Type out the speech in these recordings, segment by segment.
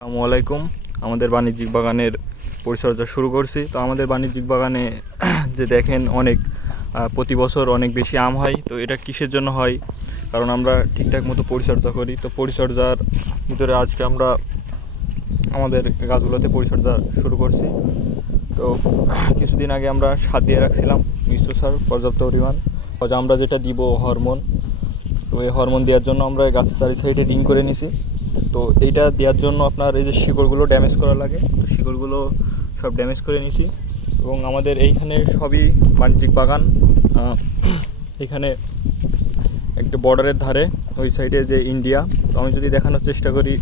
আসসালামু আলাইকুম। আমাদের বাণিজ্যিক বাগানের পরিচর্যা শুরু করছি। তো আমাদের বাণিজ্যিক বাগানে যে দেখেন অনেক প্রতি বছর অনেক বেশি আম হয়। তো এটা কিসের জন্য হয়? কারণ আমরা ঠিকঠাক মতো পরিচর্যা করি। তো পরিচর্যার ভিতরে আজকে আমরা আমাদের গাছগুলোতে পরিচর্যা শুরু করছি। তো কিছুদিন আগে আমরা সার দিয়ে রাখছিলাম, মিশ্র সার পর্যাপ্ত পরিমাণ। আমরা যেটা দিব হরমোন। তো এই হরমোন দেওয়ার জন্য আমরা গাছের চারি সাইডে রিং করে নিছি। তো এইটা দেওয়ার জন্য আপনার এই যে শিকড়গুলো ড্যামেজ করা লাগে, তো শিকড়গুলো সব ড্যামেজ করে নিছি। এবং আমাদের এইখানে সবই বাণিজ্যিক বাগান। এখানে একটা বর্ডারের ধারে ওই সাইডে যে ইন্ডিয়া। তো আমি যদি দেখানোর চেষ্টা করি,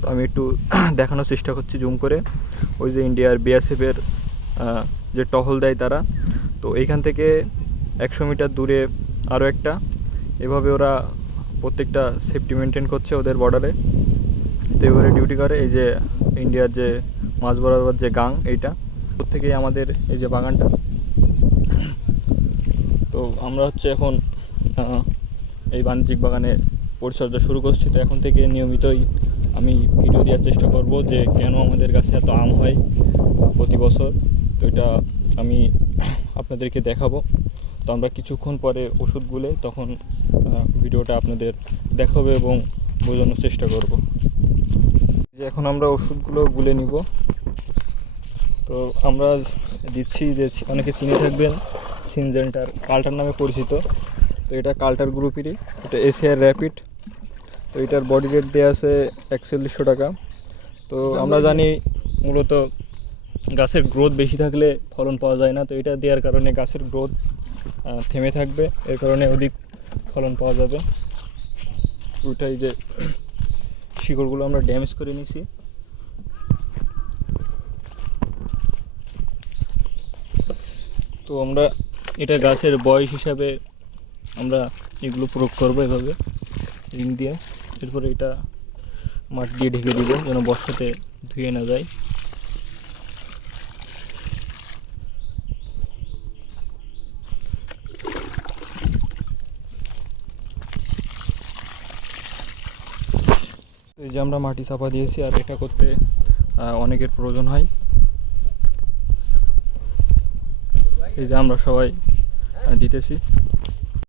তো আমি একটু দেখানোর চেষ্টা করছি জুম করে। ওই যে ইন্ডিয়ার বিএসএফের যে টহল দেয় তারা, তো এইখান থেকে 100 মিটার দূরে আরও একটা, এভাবে ওরা প্রত্যেকটা সেফটি মেনটেন করছে ওদের বর্ডারে। তো এবারে ডিউটি করে এই যে ইন্ডিয়ার যে মাঝ বরাবর যে গাং, এইটা থেকেই আমাদের এই যে বাগানটা। তো আমরা এখন এই বাণিজ্যিক বাগানে পরিচর্যা শুরু করছি। তো এখন থেকে নিয়মিতই আমি ভিডিও দেওয়ার চেষ্টা করব যে কেন আমাদের গাছে এত আম হয় প্রতি বছর। তো এটা আমি আপনাদেরকে দেখাবো। তো আমরা কিছুক্ষণ পরে ওষুধ গুলে তখন ভিডিওটা আপনাদের দেখাবো এবং বোঝানোর চেষ্টা করব। যে এখন আমরা ওষুধগুলো গুলে নিব। তো আমরা দিচ্ছি যে অনেকে চিনে থাকবেন, সিনজেন্টার কাল্টার নামে পরিচিত। তো এটা কাল্টার গ্রুপেরই, এটা এসিআর র্যাপিড। তো এটার বডি রেট দেওয়া আছে 4100 টাকা। তো আমরা জানি মূলত গাছের গ্রোথ বেশি থাকলে ফলন পাওয়া যায় না। তো এটা দেওয়ার কারণে গাছের গ্রোথ থেমে থাকবে, এর কারণে অধিক ফলন পাওয়া যাবে। ওইটাই যে শিকড়গুলো আমরা ড্যামেজ করে নিছি। তো আমরা এটা গাছের বয়স হিসাবে আমরা এগুলো প্রয়োগ করবো এভাবে রিং দিয়ে। এরপরে এটা মাটি দিয়ে ঢেকে দিব যেন বর্ষাতে ধুয়ে না যায়। তো এই যে আমরা মাটি চাপা দিয়েছি, আর এটা করতে অনেকের প্রয়োজন হয়। এই যে আমরা সবাই দিতেছি।